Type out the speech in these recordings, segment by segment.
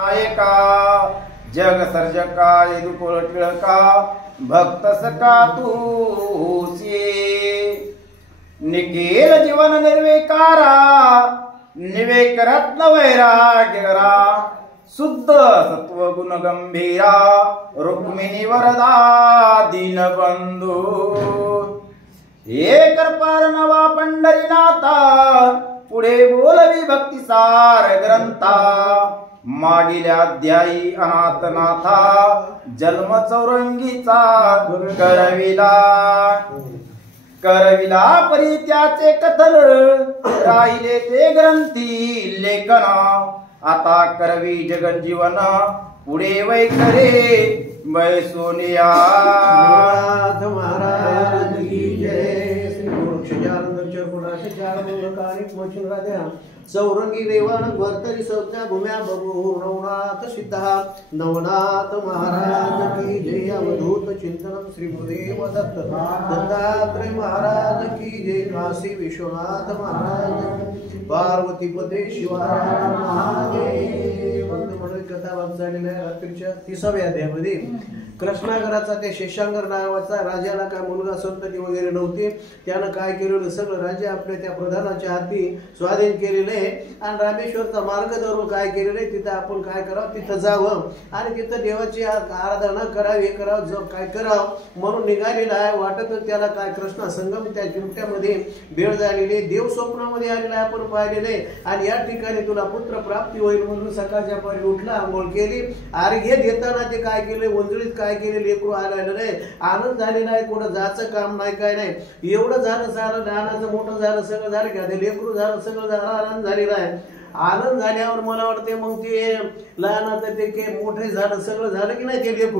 नायका जग सर्जका यदुकुल टिळका भक्त सका तूसी निकेल जीवन निर्विकारा निवेक रत्न वैराग्यरा शुद्ध सत्व गुण गंभीरा रुक्मिणी वरदा दीनबंधू एक कृपार नवा पंढरीनाथा पुढे बोलवी भक्तिसार ग्रंथा मागील अध्यायी अनाथनाथा जन्म चौरंगीचा करविला परी त्याचे कथन राहिले ते ग्रंथी लेखन आता करवी जगजीवन पुढे वैखरे बैसोनिया महाराज की जय। चौरंगी रेवण भरतरी संज्ञा भूम्या बबू नवनाथ सिद्धा नवनाथ महाराज की जय। अवधूत चिंतन श्री गुरुदेव दत्त दत्तात्रय महाराज की जय। काशी विश्वनाथ महाराज पार्वती पदे शिवाराम महादेव। मंडळी कथा वाचलेल्या रात्रीच्या 30व्या अध्यायामध्ये कृष्णागराचा ते शेषांगर नावाचा राजाला काय मुलगा संतती वगैरे नव्हते, त्यानं काय केलेलं सगळं राज्य आपल्या त्या प्रधानाच्या हाती स्वाधीन केलेलं आहे आणि रामेश्वरचा मार्ग धरून काय केलेलं आहे तिथं आपण काय करावं, तिथं जावं आणि तिथं देवाची आराधना करावी, हे करावं, जो काय करावं म्हणून निघालेला आहे। वाटत त्याला काय कृष्णा संगम त्या चिमट्यामध्ये भेट झालेली, देव स्वप्नामध्ये आलेला आहे आपण पाहिलेले आणि या ठिकाणी तुला पुत्र प्राप्ती होईल म्हणून सकाळच्या पारी उठला, आंघोळ केली, अर्घ्य देताना ते काय केले वंजळीत काय केले लेकरू आलेलं नाही, आनंद झालेला आहे, कुठं जायचं काम नाही काय नाही, एवढं झालं सारं लहानाचं मोठं झालं सगळं झालं का ते लेकरू झालं सगळं झालं, आनंद झालेला आहे। आनंद झाल्यावर मला वाटते मग ते लहानाचं ते मोठे झालं सगळं झालं की नाही ते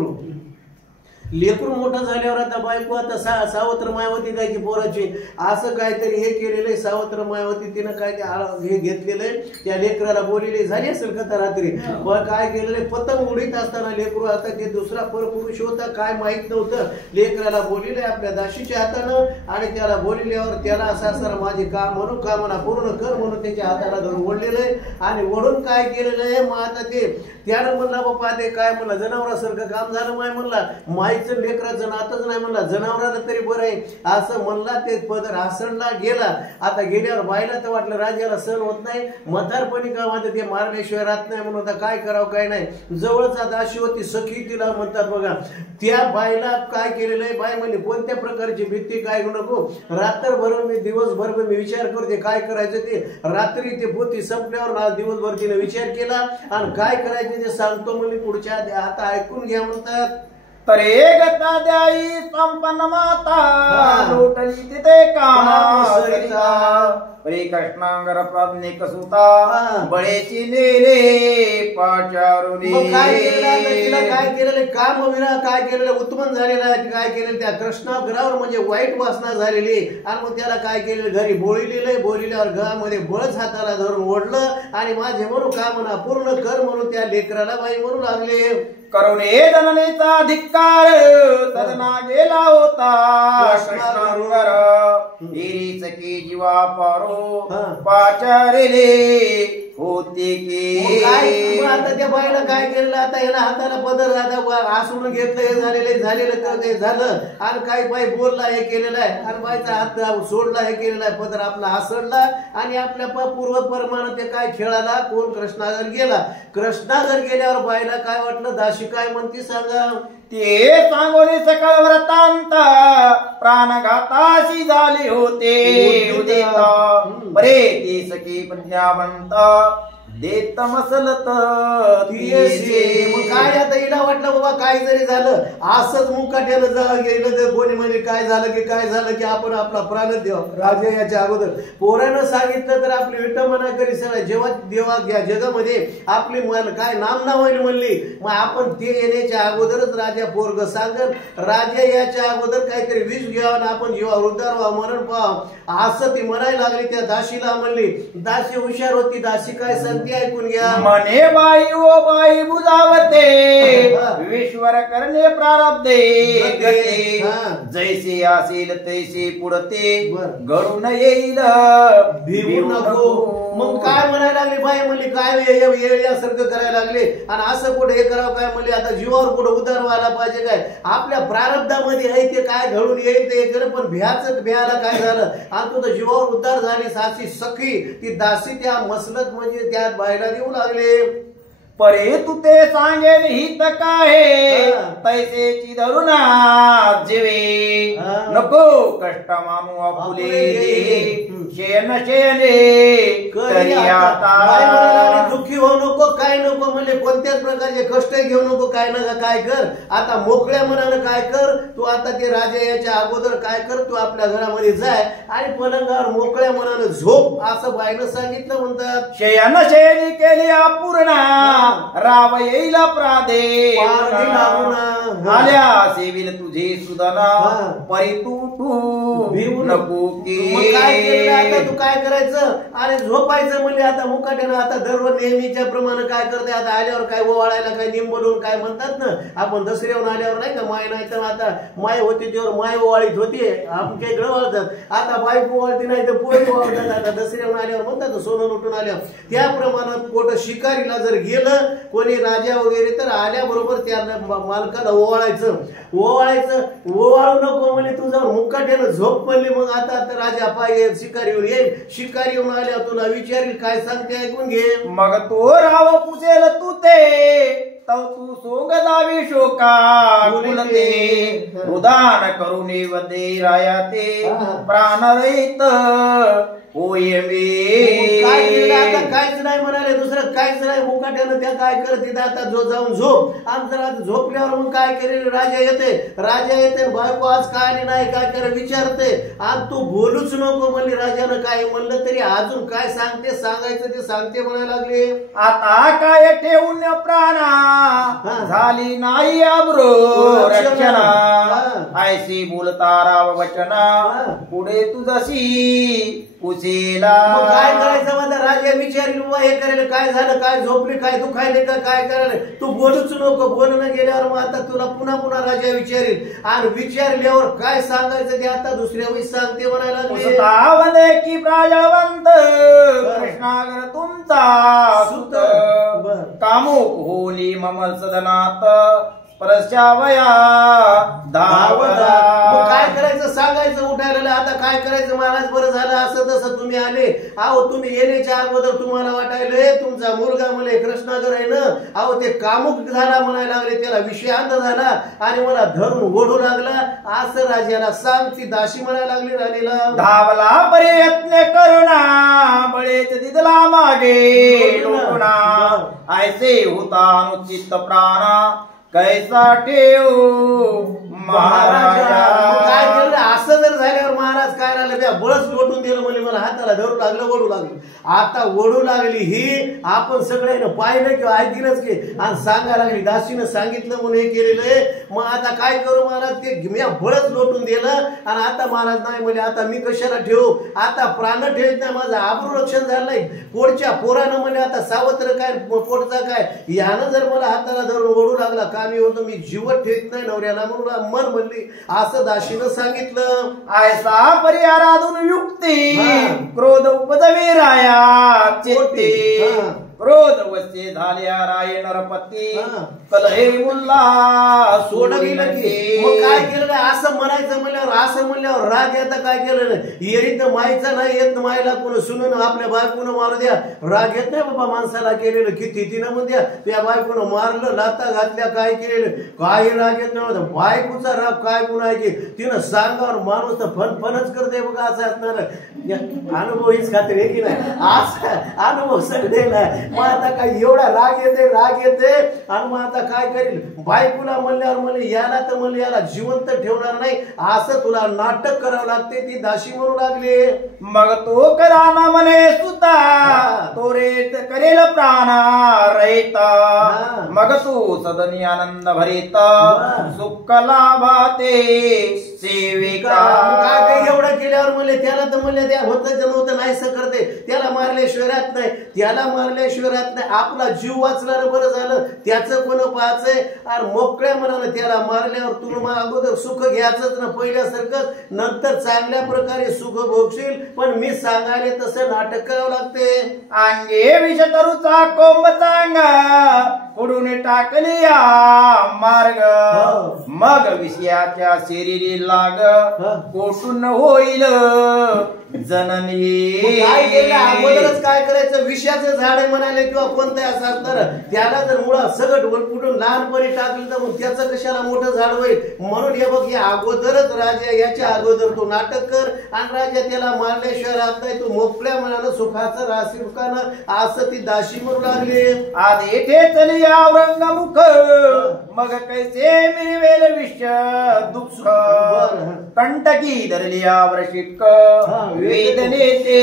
लेकरू मोठं झाल्यावर आता बायको आता सावत्र मायावती जायची पोराची असं काहीतरी हे केलेलं सावत्र मायावती तिनं काय हे घेतलेलं आहे, त्या लेकराला बोललेली झाली असेल कथा रात्री, पण काय केलेलं पतंग उडीत असताना लेकरू आता ते दुसरा परपुरुष होता काय माहित नव्हतं, लेकराला बोललेलं आपल्या दाशीच्या हातानं आणि त्याला बोलल्यावर त्याला असं माझी काम म्हणून कामना पूर्ण कर म्हणून त्याच्या हाताला धरून ओढलेलं आहे आणि ओढून काय केलेलं आहे मग आता ते त्यानं म्हणला बाप्पा ते काय म्हणलं जनावरासारखं काम झालं माय म्हणला, माईचं लेकराचं नातच नाही म्हणला, जनावराला तरी बरं आहे असं म्हणला, ते पदर आसनला गेला। आता गेल्यावर बायला तर वाटलं राजाला सण होत नाही, म्हातारपणी का म्हणते ते मारल्याशिवाय राहत नाही म्हणून आता काय करावं काय नाही, जवळचा दाशी होती सखी तिला म्हणतात बघा, त्या बायला काय केलेलं आहे, बाय म्हणजे कोणत्या प्रकारची भीती काय नको, रात्रभर मी दिवसभर मी विचार करते काय करायचं ते, रात्री ते पोथी संपल्यावर दिवसभर तिने विचार केला आणि काय करायचं ते सांगतो म्हणजे पुढच्या आता ऐकून घ्या म्हणतात। तरे गता द्याई संपन्न माता लोटली तिथे कामासरिता परी कृष्णांगर प्राज्ञिक सुता बळेची नेले पाचारुनी। काय केलेले काम विना काय केलेलं उत्पन्न झालेलं काय केलेलं त्या कृष्णागरावर म्हणजे वाईट वासना झालेली आणि मग त्याला काय केलेलं घरी बोलिलेलं, बोलिल्यावर घरामध्ये बळच हाताला धरून ओढलं आणि माझे म्हणून कामना पूर्ण कर म्हणून त्या लेकराला बाई म्हणू लागले। करुणे जननेचा धिक्कार सदना गेला होता कृष्णांगर हिरीच की जीवा पारो पाचारेले होते की। आता त्या बाईला काय केलं आता याला हाताला पदर आता आसरून घेतलं हे झालेलं ते झालं आणि काही बाई बोलला हे केलेलं आहे आणि बाईचा हात सोडला हे केलेला आहे, पदर आपला आसडला आणि आपल्या पूर्व परमानं ते काय खेळाला कोण कृष्णागर गेला। कृष्णागर गेल्यावर बाईला काय वाटलं, दाशी काय म्हणते सांगा, ते सांगोली सकळ व्रतांत प्राणघाताशी झाले होते उदित बरे ती सखी प्रज्ञावंत देत मसलत काय आता हिला वाटलं बाबा काय जरी झालं असंच मुकाट्याला गेलं तर कोणी म्हणजे काय झालं की आपण आपला प्राण देव राजा याच्या अगोदर पोरानं सांगितलं तर आपली विटंबना करी सगळं जेव्हा देवा या जगामध्ये आपली काय नामना होईल म्हणली मग आपण ते येण्याच्या अगोदरच राजा पोरग सांगत राजा याच्या अगोदर काहीतरी विष घ्यावं आपण जेव्हा वृद्धार व्हा मरण पाहावं असं ती म्हणायला लागली। त्या दाशीला म्हणली, दासी हुशार होती, दासी काय सांगते ती ऐकून घ्या. मने बाई ओ बाई बुजावते हा. विश्वर करणे प्रारब्धे गते हा. जैसे असेल तैसे पुढते बर. घडून येईल भिवू नको. मग काय म्हणायला लागले बाई म्हणली काय यासारखं करायला लागले आणि असं कुठे हे करावं काय म्हणले आता जीवावर कुठं उदार व्हायला पाहिजे काय आपल्या प्रारब्धामध्ये आहे ते काय घडून येईल ते कर पण भ्याला काय झालं आणि तुझं जीवावर उद्धार झाली साची सखी ती दासी त्या मसलत म्हणजे त्या बायला देऊ लागले. परे तू ते सांगेन हित काय हा. तैसेची धरुणा जीवे हा. नको कष्ट मानू आपुले शेन शेने करी आता. बाई म्हणायला लागली, दुःखी होऊ नको काय नको म्हणले कोणत्याच प्रकारचे कष्ट घेऊ नको काय नका काय कर आता मोकळ्या मनानं काय कर तू आता ते राजा याच्या अगोदर काय कर तू आपल्या घरामध्ये जाय आणि पलंगावर मोकळ्या मनानं झोप असं बाईनं सांगितलं म्हणतात. शयन शेनी केली अपूर्णा राव येईल प्रादे पारधी लागून. आल्या सेविल तुझे सुदना हा. परी तू भिवू नको की मग काय केलं आता तू काय करायचं आणि झोपायचं म्हणजे आता मुकाट्यानं आता दररोज नेहमीच्या प्रमाणे काय करते आता आल्यावर काय ओवाळायला काय निंबडून काय म्हणतात ना आपण दसऱ्यावर आल्यावर नाही का माय नाही तर आता माय होती त्यावर माय ओवाळीत होती आमच्या इकडे ओवाळतात आता बायको ओवाळती नाही तर पोळी ओवाळतात आता दसऱ्यावर आल्यावर म्हणतात सोनं उठून आल्यावर त्याप्रमाणे पोट शिकारीला जर गेलं कोणी राजा वगैरे तर आल्याबरोबर त्या मालकाला ओवाळायचं ओवाळू नको म्हणजे तुझ्यावर मुकाट्यानं झोप पडली मग आता राजा पाय शिकारी येऊन येईल शिकारी येऊन आल्यावर तुला विचारील काय सांगते ऐकून घे. मग तो राव पुसेल तू ते तव तू सोंग जावी शोका कुलते उदान करून वदे राया ते प्राण रहित होय मी. काय केलं आता काहीच नाही म्हणाले दुसरं काहीच नाही मुकाट्यानं त्या काय करत आता जाऊन झोप आणि जर आता झोपल्यावर मग काय करेल राजा येते बायको आज काय आली नाही काय करे विचारते आणि तू बोलूच नको म्हणली राजानं काय म्हणलं तरी अजून काय सांगायचं ते सांगते म्हणायला लागले. आता काय ठेवून प्राणा झाली नाही अब्रो रक्षणा ऐसी बोलता राव वचना पुढे तुझशी उचेला. काय करायचं माझा राजा विचारील हे करेल काय झालं काय झोपली काय तू खायले का काय करायला तू बोलूच नको बोलणं गेल्यावर मग आता तुला पुन्हा राजा विचारील आणि विचारल्यावर काय सांगायचं ते आता दुसऱ्या वेळी सांगते म्हणायला लागले की प्राजवंत कृष्णागर तुमचा सुत कामुक होली ममल सदनात परस्यावया धावला. काय करायचं सांगायचं उठायला आता काय करायचं महाराज बरं झालं असं तसं तुम्ही आले अहो तुम्ही येण्याच्या अगोदर तुम्हाला वाटायले तुमचा मुलगा मला कृष्णागर आहे ना अहो ते कामुक झाला म्हणायला लागले त्याला विषयांत झाला आणि मला धरून ओढू लागला असं राजाला सांग ती दाशी म्हणायला लागली राणीला. धावला प्रयत्न करुणा बळेच दिदला मागे लोटुणा ऐसे होता अनुचित प्राणा कैसा ठेव महाराजा. काय केलं असं जर झाल्यावर महाराज काय राहिलं बळच लोटून दिलं म्हणजे मला हाताला धरू लागलं ओढू लागलं आता ओढू लागली ही आपण सगळ्यांना पाहिलं किंवा ऐकलंच की आणि सांगायला लागली दासीनं सांगितलं म्हणून हे केलेलं आहे मग आता काय करू महाराज ते मी बळच लोटून दिलं आणि आता महाराज नाही म्हणजे आता मी कशाला ठेवू आता प्राण ठेवत नाही माझं आबरू रक्षण झालं नाही पोटच्या पोरानं म्हणजे आता सावत्र काय पोटचा काय यानं जर मला हाताला धरून ओढू लागला कामी होतो मी जीवत ठेवत नाही नवऱ्याला म्हणून मन म्हणली असं दाशीनं सांगितलं. ऐसा परिहाराधून युक्ती क्रोध उपदवी राया चेते क्रोध वस्ते झाल्या राय नरपती कलहे मुल्ला सोड गेलं की मग काय केलं असं म्हणायचं म्हणल्यावर राग येता काय केलं येत मायचा नाही येत मायला कोण सुनून आपल्या बायकोनं मारू द्या राग येत नाही बाबा माणसाला केलेलं किती तिनं म्हणत्या त्या बायकोनं मारलं लाता घातल्या काय केलेलं काही राग येत नव्हता बायकोचा राग काय गुण आहे की तिनं सांगावर माणूस तर फनफनच करते बघा असं असणार अनुभव हीच खात्री आहे की नाही असं अनुभव सगळे नाही मग आता काय एवढा राग येते आणि मग आता काय करील बायकोला म्हणल्यावर म्हणले याला तर म्हणले याला जिवंत ठेवणार नाही असं तुला नाटक करावं लागते ती दाशी म्हणू लागली. मग तो कदाना म्हणे सुता तो रेत करेल प्राणा रहिता मग तू सदनी आनंद भरित सुख लाभाते सेविका. काय एवढं केल्यावर म्हणले त्याला तर म्हणले त्या होतं नव्हतं नाहीसं करते त्याला मारल्याशिवाय राहत नाही त्याला मारल्याशिवाय मारल्याशिवाय नाही. आपला जीव वाचल्यानं बरं झालं, त्याचं कोण पाहायचंय. आणि मोकळ्या मनानं त्याला मारल्यावर तुला मग अगोदर सुख घ्यायचंच ना पहिल्यासारखं, नंतर चांगल्या प्रकारे सुख भोगशील. पण मी सांगायले तसं नाटक करावं लागते. अंगे विषतरूचा कोंब चांगा पुढून टाकली मार्ग, मग विषयाच्या शरीरी लाग कोठून होईल जननी. काय केलं अगोदरच काय करायचं, विषयाचं झाड म्हणाले किंवा कोणतं असं तर त्याला जर मुळा सगळं वरपुटून लहानपणी टाकलं तर मग त्याचं कशाला मोठं झाड होईल. म्हणून हे बघ, या अगोदरच राजा याच्या अगोदर तू नाटक कर आणि राजा त्याला मारल्याशिवाय राहत नाही. तू मोकळ्या मनानं सुखाचं राशी सुखानं असं ती दाशी म्हणू लागली. आज येथे चली औरंगमुख, मग कैसे मिळवेल विष दुःख, कंटकी धरली आवश्यक वेदने ते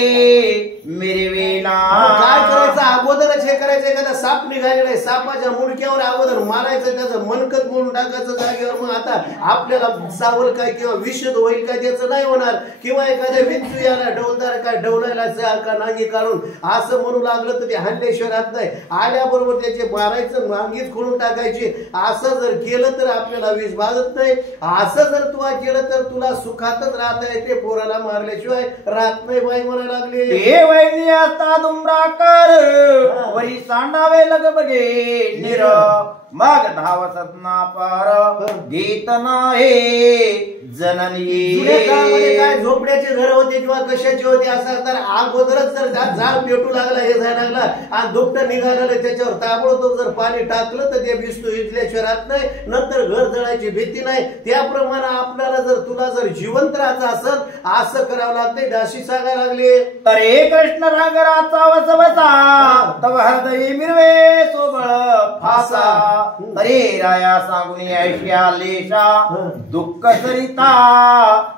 मिरवेना. काय करायचं अगोदरच हे करायचं. एखादा साप निघालेला आहे, सापाच्या मुंडक्यावर अगोदर मारायचं, त्याचं मनकत म्हणून टाकायचं जागेवर. मग आता आपल्याला सावल काय किंवा विषद होईल काय त्याचं नाही होणार. किंवा एखाद्या विंचू याला डौलदार काय डौलायला का नागी काढून असं म्हणू लागलं तर ते हल्लेश्वर राहत नाही. आल्याबरोबर त्याचे मारायचं, नांगीच खोलून टाकायची. असं जर केलं तर आपल्याला विष भाजत नाही. असं जर तू केलं तर तुला सुखातच राहता येते, पोराला मारल्याशिवाय राहत नाही. बाई म्हणायला लागली, हे वैनी असता दुमराकर वरी सांडावे लग बगे निर, मग धावसत ना पार गीत नाही जननी. काय झोपड्याचे घर होते किंवा कशाचे होते असं तर अगोदरच जर झाड पेटू लागला, हे झाड लागला आणि दुपट निघालेलं त्याच्यावर ताबडतोब जर पाणी टाकलं तर ते भिजतो, इथल्याशिवाय राहत नाही. नंतर घर जळायची भीती नाही. त्याप्रमाणे आपल्याला जर तुला जर जिवंत राहायचं असत असं करावं लागते. दाशी सांगायला लागले, तर हे कृष्ण रांगराचा वसवसा तव हृदय मिरवे सोबळ फासा, तरी राया सांगून ऐश्या लेशा दुःख सरिता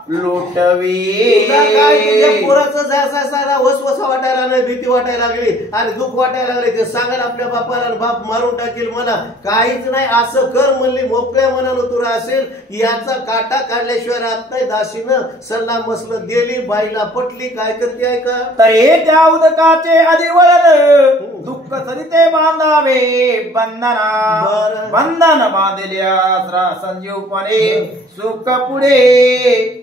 लोटवी. पोराचं सारा वसवसा वाटायला नाही, भीती वाटायला लागली आणि दुःख वाटायला लागले. ते सांगाल आपल्या बापाला, बाप मारून टाकील मला. काहीच नाही, असं कर म्हणली. मोकळ्या मनानं तुला असेल याचा काटा काढल्याशिवाय राहत नाही. दाशीनं सल्ला मसलं दिली, बाईला पटली. काय करते ऐका, तर हे त्या उदकाचे अधिवळण दुःख सरिते बांधावे बंधना, बंधन बांधल्या संजीवपणे सुख पुढे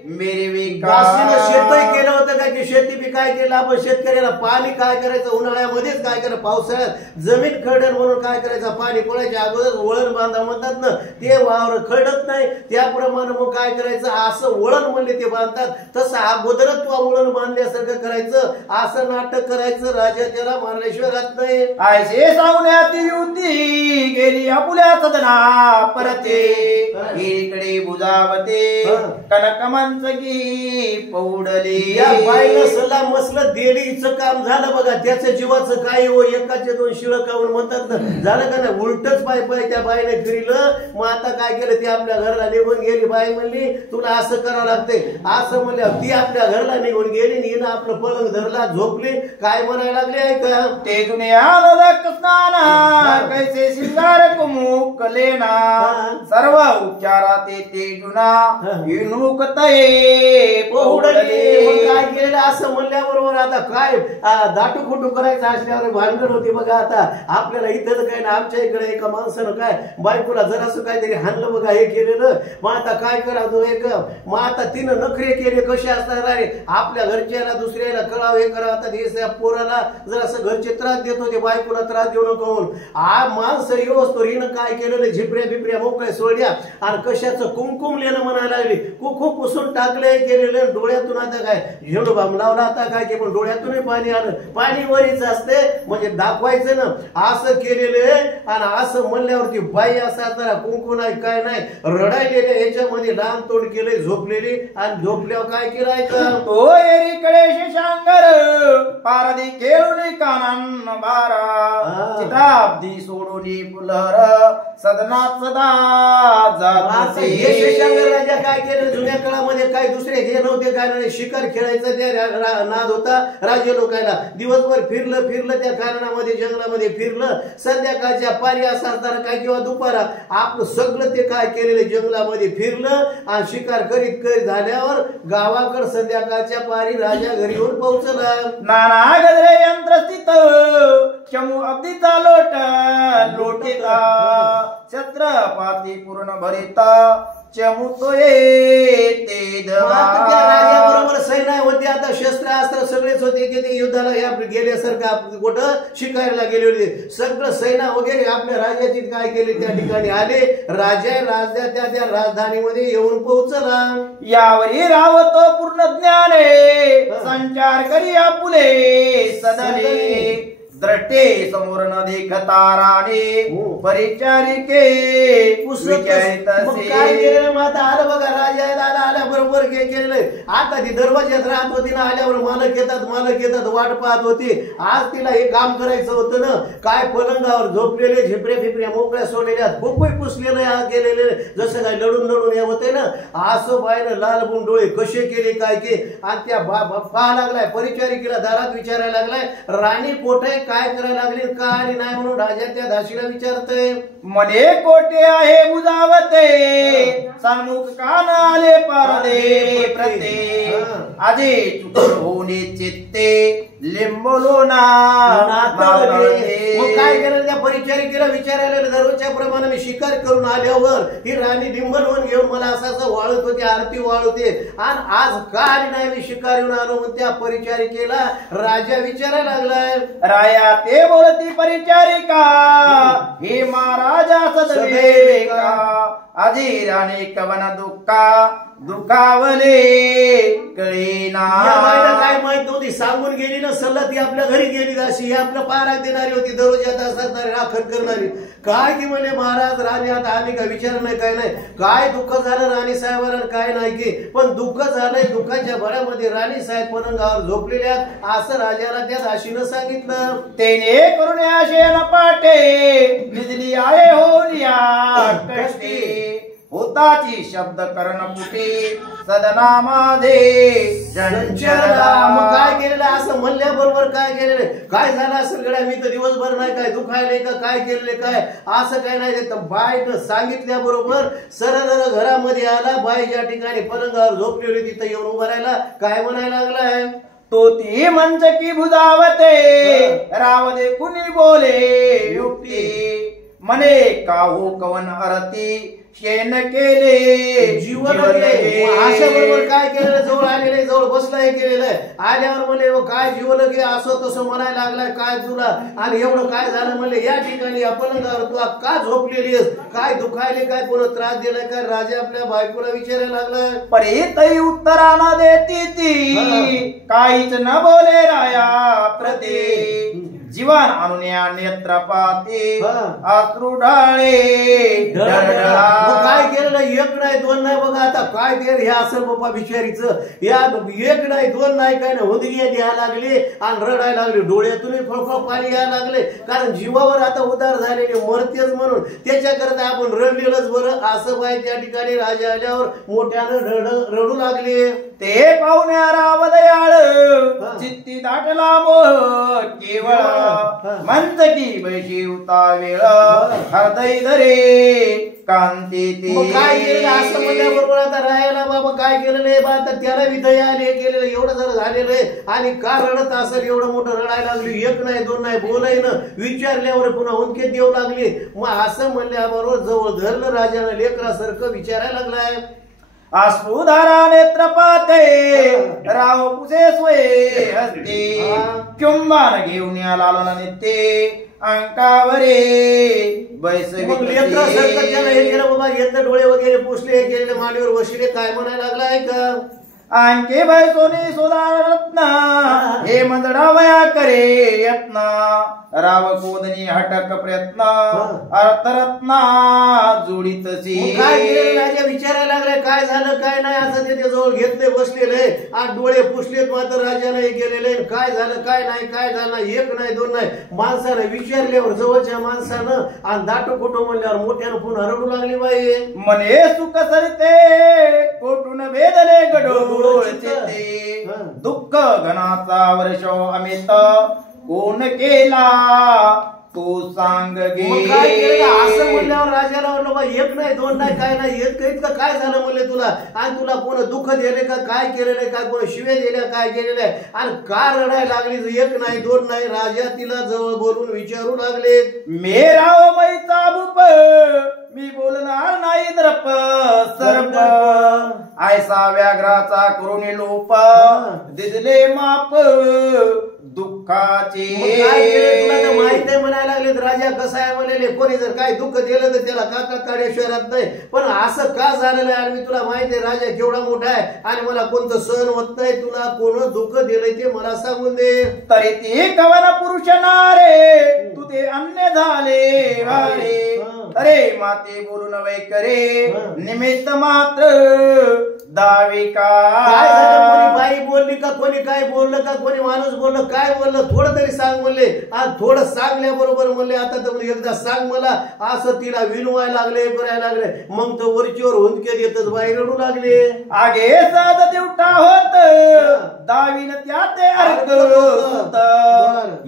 मिरविका. शेतही केलं होतं काय की शेती बी काय केलं आपण शेतकऱ्याला. पाणी काय करायचं उन्हाळ्यामध्येच काय करायचं, पावसाळ्यात जमीन खरडण म्हणून काय करायचं, पाणी पडायच्या अगोदर वळण बांधा म्हणतात ना, ते वावर खरडत नाही. त्याप्रमाणे मग काय करायचं, असं वळण म्हणले ते बांधतात तसं अगोदरच तू वळण बांधल्यासारखं करायचं. असं नाटक करायचं. राजा त्याला मारल्याशिवाय राहत नाही. आयशे सांगण्यात युती गेली आपुल्या सदना परते, इकडे बुजावते कनकमंचगी पौडली. या बाईला सल्ला मसलं देलीचं काम झालं बघा. त्याच्या जीवाचं काय हो, एकाचे दोन शिळ काऊन म्हणतात ना, झालं का नाही. उलटच पाय पाय त्या बाईने फिरलं. मग आता काय केलं, ती आपल्या घरला निघून गेली. बाई म्हणली तुला असं करावं लागते. असं म्हणलं ती आपल्या घरला निघून गेली. हिनं आपलं पलंग धरला, झोपली. काय म्हणायला लागले ऐका, ते दुनिया स्नाना कैसे शिंगार कुमुक लेना, सर्व उच्चारात ते जुना विनुकतये पौडले. काय केलं असं म्हणल्याबरोबर आता काय दाटू खोटू करायचं असल्यावर भानगड होती बघा. आता आपल्याला इथं काय ना, आमच्या इकडे एका माणसानं काय बायकोला जरासं काहीतरी हाणलं बघा, हे केलेलं. मग आता काय करावं एक, मग आता तिनं नखरे केले कसे असणार आहे. आपल्या घरच्याला दुसऱ्याला कळावं, हे करावं. आता हे पोराला जरासं घरचे त्रास देत होते, बायकोला त्रास देऊ नको म्हणून. माणसं येऊस तो हिनं काय केलेलं, झिपऱ्या बिपऱ्या मोकळ्या सोडल्या आणि कशाचं कुंकुम लेणं म्हणायला लागली. कुकू पुसून टाकले केलेलं. डोळ्यातून आता काय झेंडू बाम लावला आता काय की, पण डोळ्यातूनही पाणी आलं. पाणी वरीच असते म्हणजे दाखवायचं ना, असं केलेलं. आणि असं म्हणल्यावरती बाई असा जरा कुंकू नाही काय नाही, रडायलेले ह्याच्यामध्ये लहान तोंड केले, झोपलेली. आणि झोपल्यावर काय केलं ऐका, तो एरीकडे शशांगर पारदी केळुनी कानन बारा, चिताब्दी सोडून फुलर सदनात सदा जात हे शेषांग राजा काय केलं जुन्या काळामध्ये काय दुसरे हे नव्हते काय नाही शिकार खेळायचं ते नाद होता राज्य लोकांना दिवसभर फिरलं त्या कारणामध्ये जंगलामध्ये फिरलं संध्याकाळच्या पारी असताना काय किंवा दुपारा आपलं सगळं ते काय केलेलं जंगलामध्ये फिरलं आणि शिकार करीत झाल्यावर गावाकडे संध्याकाळच्या पारी राजा घरी येऊन पोहोचला नाना गजरे यंत्र स्थित चमू अब्दीचा लोटीता छत्रपाती पूर्ण भरिता चमू तो येते राजाबरोबर सैन्य होते आता शस्त्र अस्त्र सगळेच होते ते युद्धाला या गेल्यासारखं कुठं शिकायला गेले होते सगळं सैन्य वगैरे आपल्या राजाची काय केले त्या ठिकाणी आले राजा त्या राजधानीमध्ये येऊन पोहोचला यावरी रावत पूर्ण ज्ञाने संचार करी आपुले सदने द्रष्टे समोर न देखता राणे परिचारिके काय केलं माता आलं बघा राजा दादा आल्याबरोबर हे केलेलं आता ती दरवाज्यात राहत होती ना आल्यावर मालक येतात वाट पाहत होती आज तिला हे काम करायचं होतं ना काय पलंगावर झोपलेले झिपऱ्या फिपऱ्या मोकळ्या सोडलेल्या बुकबुई पुसलेले केलेले जसं काय लढून हे होते ना असं बायनं लाल बुन डोळे कसे केले काय के आणि त्या पाहा लागलाय परिचारिकेला दारात विचारायला लागलाय राणी कोठे काय करायला लागले का आणि नाही म्हणून राजा त्या दासीला विचारतोय मने कोटे आहे बुजावते सन्मुख कान आले परदे प्रते आजे चुकून होणे चित्ते लिंबलो ना मग काय केलं त्या परिचारिकेला विचारायला दररोजच्या प्रमाणे मी शिकार करून आल्यावर ही राणी लिंबलवून घेऊन मला असं वाळत होती आरती वाळवते आणि आज का आणि नाही मी शिकार येऊन आलो म्हणून त्या परिचारिकेला राजा विचारायला लागलाय राया ते बोलती परिचारिका हे महाराजा सदवेका आजी राणी कवन दुखावले कळीना काय माहित नव्हती सांगून गेली ना सल्ला ती आपल्या घरी गेली अशी ही आपलं पाराग देणारी होती दररोजात असणारी राखण करणारी काय की म्हणे महाराज राणी आता आम्ही काय विचार नाही काय नाही काय दुःख झालं राणी साहेबांना काय नाही की पण दुःख झालंय दुःखाच्या भरामध्ये राणी साहेब पलंगावर झोपलेल्या असं राजाला त्या दाशीनं सांगितलं तेने करून आशेन पाठे निजली आहे होलिया कष्टे होताची शब्द कर्ण पुटी सदनामध्ये मग काय केलेलं असं म्हणल्याबरोबर काय केलेलं काय झालं असेल गड्या मी तर दिवसभर नाही काय दुखायले का काय केलेले काय असं काय नाही बाईनं सांगितल्याबरोबर सरळ घरामध्ये आला बाई ज्या ठिकाणी पलंगावर झोपलेली तिथं येऊन उभा राहिला काय म्हणायला लागलाय तो ती मंच की बुजावते रावदे कुणी बोले युक्ती मने काहू कवन अरती शेन केले जीवन अशा बरोबर काय केलेलं जवळ आलेलं जवळ बसला हे केलेलं आहे आल्यावर म्हणले काय जीवन घे असं तसं म्हणायला लागलाय काय तुला आणि एवढं काय झालं म्हणले या ठिकाणी या पलंगावर तू का झोपलेली आहेस काय दुखायले काय कोण त्रास दिलाय काय राजा आपल्या बायकोला विचारायला लागलाय परीतही उत्तराना देती ती काहीच न बोले राया प्रती जीवन अनुन्या नेत्रपाती अश्रू ढाळे काय केलेलं एक नाही दोन नाही बघा आता काय केलं हे असं बाप्पा बिचारीचं या एक नाही दोन नाही काय नाही होदगिया द्यायला लागले आणि रडायला लागले डोळ्यातून फळफळ पाणी यायला लागले कारण जीवावर आता उदार झालेले मरतेच म्हणून त्याच्याकरता आपण रडलेलंच बरं असं बाई त्या ठिकाणी राजा आल्यावर मोठ्यानं रडू लागले ते पाहुण्या रावदयाळ चित्ती दाटला मोह केवळ मंच की बैशी उता वेळ हृदय धरे कांती काय केलेलं असं म्हणल्याबरोबर आता राहायला बाबा काय केलेलं आहे बा त्याला विधय आले केलेलं एवढं जर झालेलं आहे आणि का रडत असेल एवढं मोठं रडायला लागली एक नाही दोन नाही बोलायनं विचारल्यावर पुन्हा हुंदके देऊ लागली मग असं म्हणल्याबरोबर जवळ धरलं राजानं लेकरासारखं विचारायला लागलाय अश्रुधारा नेत्रपाते राव पुसे स्वये हस्ते चुंबन घेऊन लालन नित्ये अंकावरे बाबा येत डोळे वगैरे पुसले केलेले मांडीवर बसले काय म्हणायला लागलाय का आणखे भय सोने सोदा रत्न हे मंदडा वया करे यत्न राव कोदनी हटक प्रयत्न अर्थरत्ना जोडीतसी. काय केलं राजा विचारायला लागलाय काय झालं काय नाही असं ते त्याजवळ घेतले बसलेले आज डोळे पुसलेत मात्र राजाला हे गेलेले काय झालं काय नाही काय झालं एक नाही दोन नाही माणसानं विचारल्यावर जवळच्या माणसानं आणि दाटू कुटू म्हणल्यावर मोठ्यानं पुन्हा रडू लागली बाई. मने सुख सरते कोटून भेदले गडोळ चित्ते दुःख घनाचा वर्षो अमित कोण केला तू सांग गे. असं म्हणल्यावर राजाला म्हणलं बा एक नाही दोन नाही काय नाही इतकं काय झालं म्हणले तुला आणि तुला कोण दुःख दिले का काय केलेलं काय कोण शिवे दिल्या काय केलेलं आहे आणि का रडायला लागली एक नाही दोन नाही. राजा तिला जवळ बोलून विचारू लागले मेराव मैचा भूप मी बोलणार नाही द्रप सर्प आयसा व्याघ्राचा करून लोप दिदले माप दुःखाचे. तुला माहित आहे म्हणायला लागले राजा कसा आहे म्हणाले कोणी जर काय दुःख दिलं तर त्याला काका काढ्याशिवाय नाही पण असं का झालेलं आहे आणि तुला माहिती आहे राजा केवढा मोठा आहे आणि मला कोणतं सहन होत नाही तुला कोण दुःख दिलंय ते मला सांगून दे. तरी ते कवन पुरुष नारे तू ते अन्य झाले वारे अरे माते बोलून वैकरे निमित्त मात्र दाविका. कोणी बाई बोलली का कोणी काय बोललं का कोणी माणूस बोललं काय बोललं थोडं तरी सांग म्हणले आज थोडं सांगल्याबरोबर म्हणले आता तर एकदा सांग मला असं तिला विनवायला लागले करायला लागले मग तर वरचीवर हुंदके देतच बाई रडू लागले. आगे साध देवटा होत दावीन त्याते अर्थ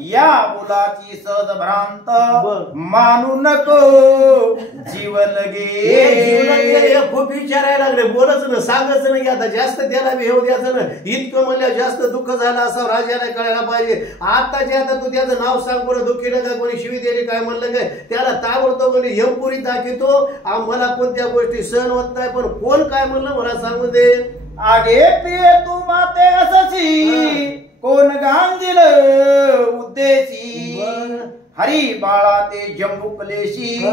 या मुलाची सहज भ्रांत मानू नको जीव लगे. खूप विचारायला लागले बोलच ना सांगच नाही आता जास्त त्याला भेव द्यायचं ना इतकं म्हणल्या जास्त दुःख झालं असं राजाला कळायला पाहिजे. आता जे आता तू त्याचं नाव सांग कोण दुःखीला काय कोणी शिवी दिली काय म्हणलं काय त्याला ताबडतोब म्हणजे यमपुरी दाखवतो मला कोणत्या गोष्टी सहन होत नाही पण कोण काय म्हणलं मला सांगून दे. आगे प्रिय तू माते अससी कोण गांजील उद्देशी हरी बाळा ते जम्बू कलेशी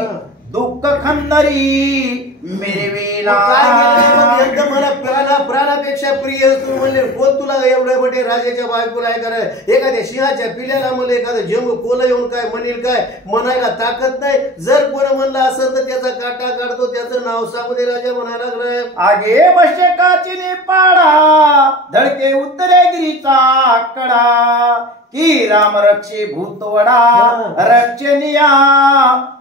दुःख खंदरी मिरविला. एकदम मला प्राणापेक्षा प्रिय तू म्हणले कोण तुला एवढ्या मोठे राजाच्या बायकोला आहे कराय एखाद्या सिंहाच्या पिल्याला म्हणलं एखादं जम्बू कोल येऊन काय म्हणेल काय म्हणायला ताकद नाही. जर कोण म्हणलं असेल तर त्याचा काटा काढतो त्याचं नाव सांगू दे राजा म्हणायला लागलाय. आगे मशकाची पाडा धडके उत्तरेगिरीचा कडा की राम रक्षे भूतवडा रक्षणिया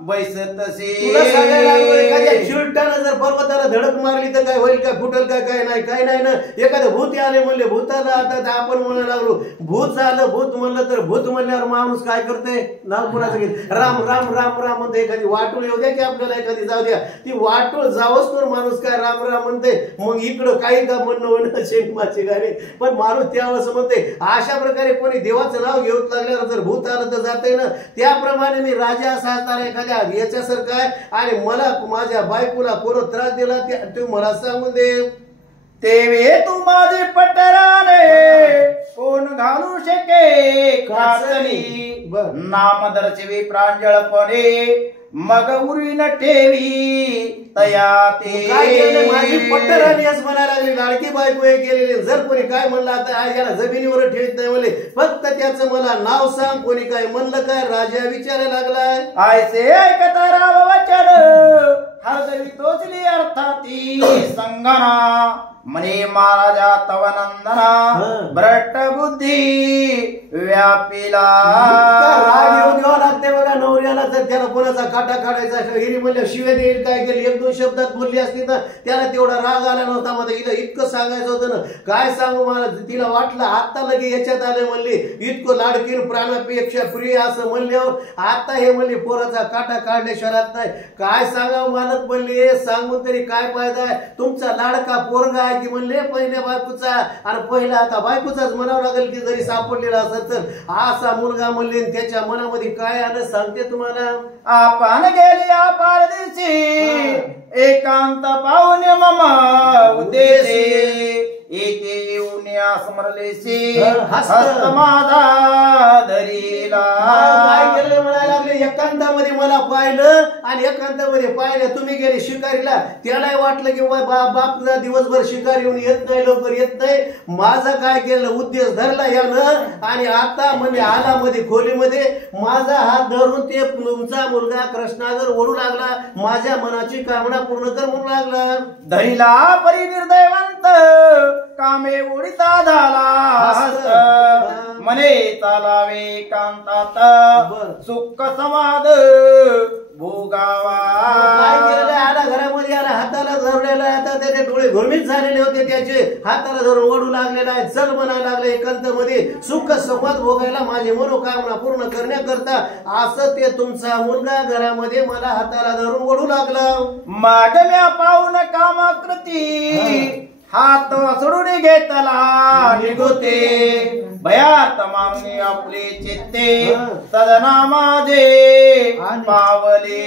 बैसतसे. एखाद्या चिलटानं जर पर्वताला धडक मारली तर काय होईल काय फुटल काय काय नाही ना. एखादं भूत आले म्हणले भूताला आता आपण म्हणायला लागलो भूत झालं भूत म्हणलं तर भूत म्हणल्यावर माणूस काय करते नाव कुणाचं घेत राम राम राम राम म्हणते. एखादी वाटूळ येऊ द्या की आपल्याला एखादी जाऊ द्या ती वाटूळ जावंच तर माणूस काय राम राम म्हणते मग इकडं काही का म्हणणं म्हणणं शेणमाचे गाणे पण माणूस त्यावेळेस म्हणते. अशा प्रकारे कोणी देवाचं नाव घेऊन लागल्यावर जर भूत आलं तर जाते ना त्याप्रमाणे मी राजा असा असणार एखाद्या याच्यासारखं आहे आणि मला माझ्या बायकोला कोण त्रास दिला ते मला सांगून दे. तेवे तू माझे पटराने कोण घालू शके काचणी नाम दर्शवी प्रांजळपणे मग उरीन ठेवी तया ते. माझी पट्टराणी असं म्हणायला लागली लाडकी बायको हे केलेले जर कोणी काय म्हणलं आता याला जमिनीवर ठेवीत नाही म्हणले फक्त त्याचं मला नाव सांग कोणी काय म्हणलं काय राजा विचारायला लागलाय. आयसे ऐकता राव वचन हरदवी तोचली अर्थाती संगना म्हणे महाराजा तव नंदना भ्रष्ट बुद्धी व्यापिला. राग येऊन द्यावा लागते बघा नवऱ्याला जर त्याला कोणाचा काटा काढायचा हिरी म्हणल्या शिवे देईल काय केलं एक दोन शब्दात बोलली असती तर त्याला तेवढा राग आला नव्हता. मध्ये हिला इतकं सांगायचं होतं ना काय सांगू मला तिला वाटलं आता लगे याच्यात आले म्हणले इतकं लाडकीन प्राणापेक्षा प्रिय असं म्हणल्यावर आता हे म्हणले पोराचा काटा काढल्या शहरात नाही काय सांगावं मालक म्हणले सांगून तरी काय फायदा आहे. तुमचा लाडका पोरगा आहे की म्हणले पहिल्या बायकोचा आणि पहिला आता बायकोचाच म्हणावं लागेल की जरी सापडलेला असेल तर असा मुलगा म्हणले त्याच्या मनामध्ये काय आलं सांगते तुम्हाला. आपण गेली परदेशी एकांत पाहुणे मम उद्देशी एके येऊन स्मरलेसी हस्त माझा धरीला. काय केलं म्हणायला लागले एकांतामध्ये मला पाहिलं आणि एकांतामध्ये पाहिलं तुम्ही गेले शिकारीला, त्यालाही वाटलं की बाप दिवसभर शिकारी येऊन येत नाही, लवकर येत नाही, माझा काय केलं उद्देश धरला यानं आणि आता म्हणजे आला मध्ये खोलीमध्ये माझा हात धरून ते तुमचा मुलगा कृष्णा जर ओढू लागला, माझ्या मनाची कामना पूर्ण कर म्हणू लागला. धैला परिनिर्दयवंत कामे उडिता झाला, मने चालावे कांतात सुख समाध भोगावा. काय केलेलं आला घरामध्ये, आला हाताला धरलेला, आता त्याचे डोळे घुरमीत झालेले होते, त्याचे हाताला धरून ओढू लागलेला आहे, चल म्हणायला लागले एकांत मध्ये सुख समाध भोगायला, माझी मनोकामना पूर्ण करण्याकरता असं ते तुमचा मुलगा घरामध्ये मला हाताला धरून ओढू लागला. मागम्या पाहून कामाकृती हात सोडून घेतला निघोते, भयात मानून आपले चित्ते सदना माझे पावले.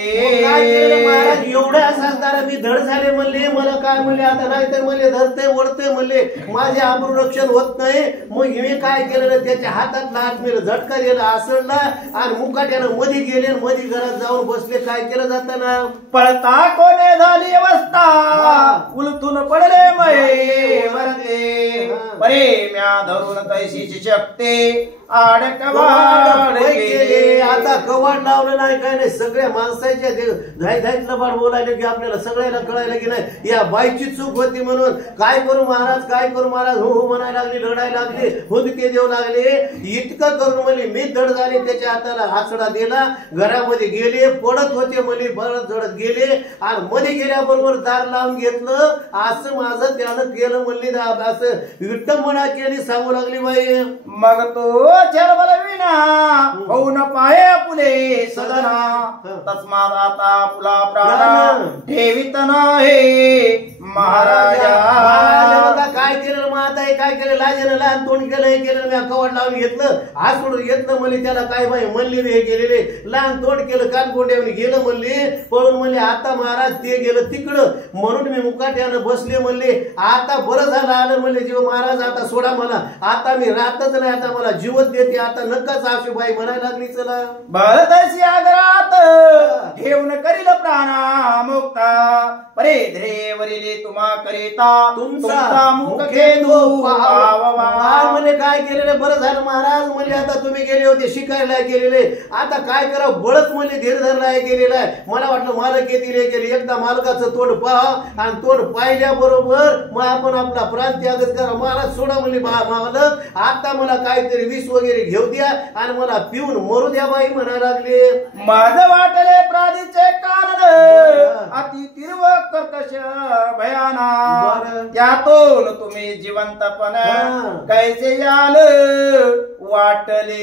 महाराज एवढ्या साजदारा मी धड झाले म्हणले, मला काय म्हणले आता नाही तर म्हणले धरते ओढते म्हणले, माझे आबरू रक्षण होत नाही. मग मी काय केलं, त्याच्या हातात लाट मेलं, झटका दिला आसळला आणि मुकाट्यानं मध्ये गेले, मध्ये घरात जाऊन बसले. काय केलं जाताना पळता कोणे झाली अवस्था, उलटून पडले वरते, प्रेम्या धरून तैशीची शक्ती आडकवाड केले. आता कवाड लावलं नाही काय नाही, सगळ्या माणसाच्या धाय धायत लबाड बोलायला की आपल्याला सगळ्याला कळायला की नाही या बाईची चूक होती म्हणून. काय करू महाराज, काय करू महाराज, हो हो म्हणायला लागली, लढायला लागली, हुंदके देऊ लागले. इतकं करून म्हणले मी धड झाले, त्याच्या हाताला हासडा दिला, घरामध्ये गेले, पडत होते म्हणले, पडत झडत गेले आणि मध्ये गेल्याबरोबर दार लावून घेतलं. असं माझं त्यानं केलं म्हणली, असं विटंबना केली सांगू लागली बाई. मग तो चल बलविना होऊन पाहे फुले सदना, तस्मात आता फुला प्राण ठेवित नाही महाराजा. काय केलं मग आता काय केलं, लाजेनं लहान तोंड केलं, हे केलं, मी कवड लावून घेतलं, हात सोडून घेतलं म्हणले, त्याला काय बाई म्हणले हे गेलेले, लहान तोंड केलं, कानकोंड्यावर गेलं म्हणले, पळून म्हणले आता महाराज ते गेलं तिकडं म्हणून मी मुकाट्यानं बसले म्हणले. आता बरं झालं आलं म्हणले, जीव महाराज आता सोडा मला, आता मी राहतच नाही, आता मला जीवत देते, आता नक्काच आशुबाई म्हणायला लागली. चला बळदशी आग्रात घेऊन करील प्राणा मुक्ता, परे धरेवरिले तुम्हा करिता तुमचा मुख खेदू म्हणजे काय केलेलं बरं झालं महाराज म्हणले, आता तुम्ही गेले होते शिकायला गेलेले, आता काय करा बळच म्हणले धीर धरला गेलेला आहे. मला वाटलं मालक येतील, गेले एकदा मालकाचं तोंड पहा आणि तोंड पाहिल्या बरोबर मग आपण आपला प्राण त्यागच करा. महाराज सोडा म्हणले मालक, आता मला काहीतरी विष वगैरे घेऊ द्या आणि मला पिऊन मरू द्या बाई म्हणायला लागले. माझं वाटले प्रादीचे कारण अति तीव्र कर्कश भयाना, त्यातून तुम्ही जिवंतपणे कैसे याल वाटले.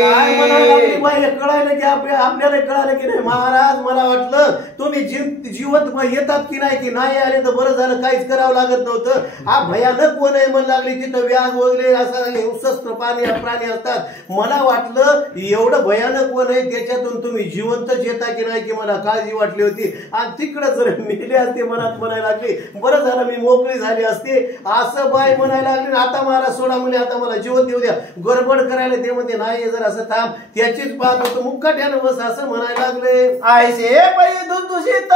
काय म्हणायला लागली बाई, कळायला की आपल्याला कळालं की नाही महाराज, मला वाटलं तुम्ही जिवंत येतात की नाही आले तर बरं झालं, काहीच करावं लागत नव्हतं. हा भयानक वन आहे म्हणू लागली, तिथं व्याज वगैरे असं हिंसस्त्र प्राणी असतात. मला वाटलं एवढं भयानक वन आहे, त्याच्यातून तुम्ही जिवंतच येता की नाही की मला काळजी वाटली होती. आणि तिकडं जर मेले असते मनात म्हणायला लागली, बरं झालं मी मोकळी झाली असते असं बाई म्हणायला लागली. आता महाराज सोडा म्हणजे आता मला जीवन देऊ द्या, गडबड करायला ते म्हणते नाही जर असं थांब, त्याचीच पाहत होतो मुक्काट्यानं बस असं म्हणायला लागले. आयसे परिदूषित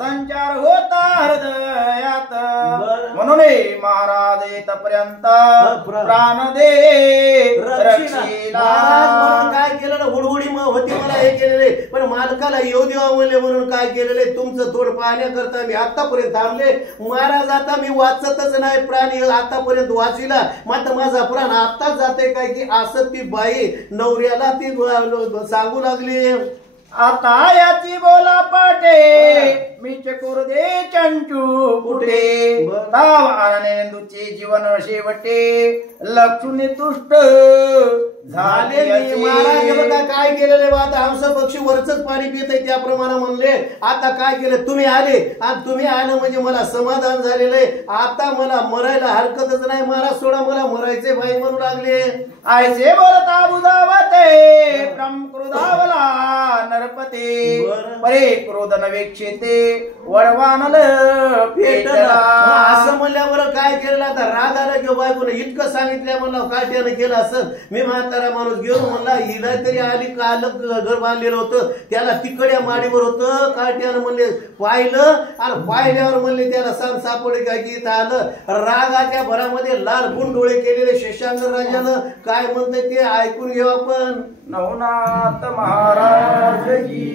संचार होता हृदयात, म्हणून महाराज येतपर्यंत प्राण दे रक्षिला. काय केलं ना हुडहुडी होती मला हे केलेले, पण मालकाला येऊ देवा म्हणले म्हणून काय केलेले तुमचं तोड पाहण्याकरता मी आतापर्यंत थांबले. महाराज आता मी वाचतच नाही, प्राणी आतापर्यंत वाचविला, मात्र माझा प्राण आत्ताच जाते काय की असं ती बाई नवऱ्याला ती सांगू लागली. आता याची बोला पाटे मी चकोर दे चंचू कुठे, ताव आनंदूचे जीवन शेवटे लक्ष्मी तुष्ट झाले. महाराज बघा काय केलेले बा, आता हंस पक्षी वरच पाणी पित आहे त्याप्रमाणे म्हणले. आता काय केलं तुम्ही आले आणि तुम्ही आलं म्हणजे मला समाधान झालेलं आहे. आता मला मरायला हरकतच नाही, महाराज सोडा मला मरायचे बाई म्हणू लागले. ऐसे बोलता बुधावते प्रमक्रुधावला नरपते बरं. परे क्रोध नवेक्षेते वळवानल पेटला. असं म्हणल्यावर काय केलं आता राग आला किंवा बायकोने इतकं सांगितलं म्हणलं काय त्यानं केलं असं. मी म्हातारा माणूस घेऊन म्हणला हिला तरी आली काल घर बांधलेलं होतं त्याला तिकड्या माडीवर होतं काय त्यानं म्हणले पाहिलं आणि पाहिल्यावर म्हणले त्याला सांग सापडे काय की इथं आलं. रागाच्या भरामध्ये लाल गुण डोळे केलेले शशांक राजानं काय म्हणतंय ते ऐकून घेऊ आपण. नवनाथ महाराज की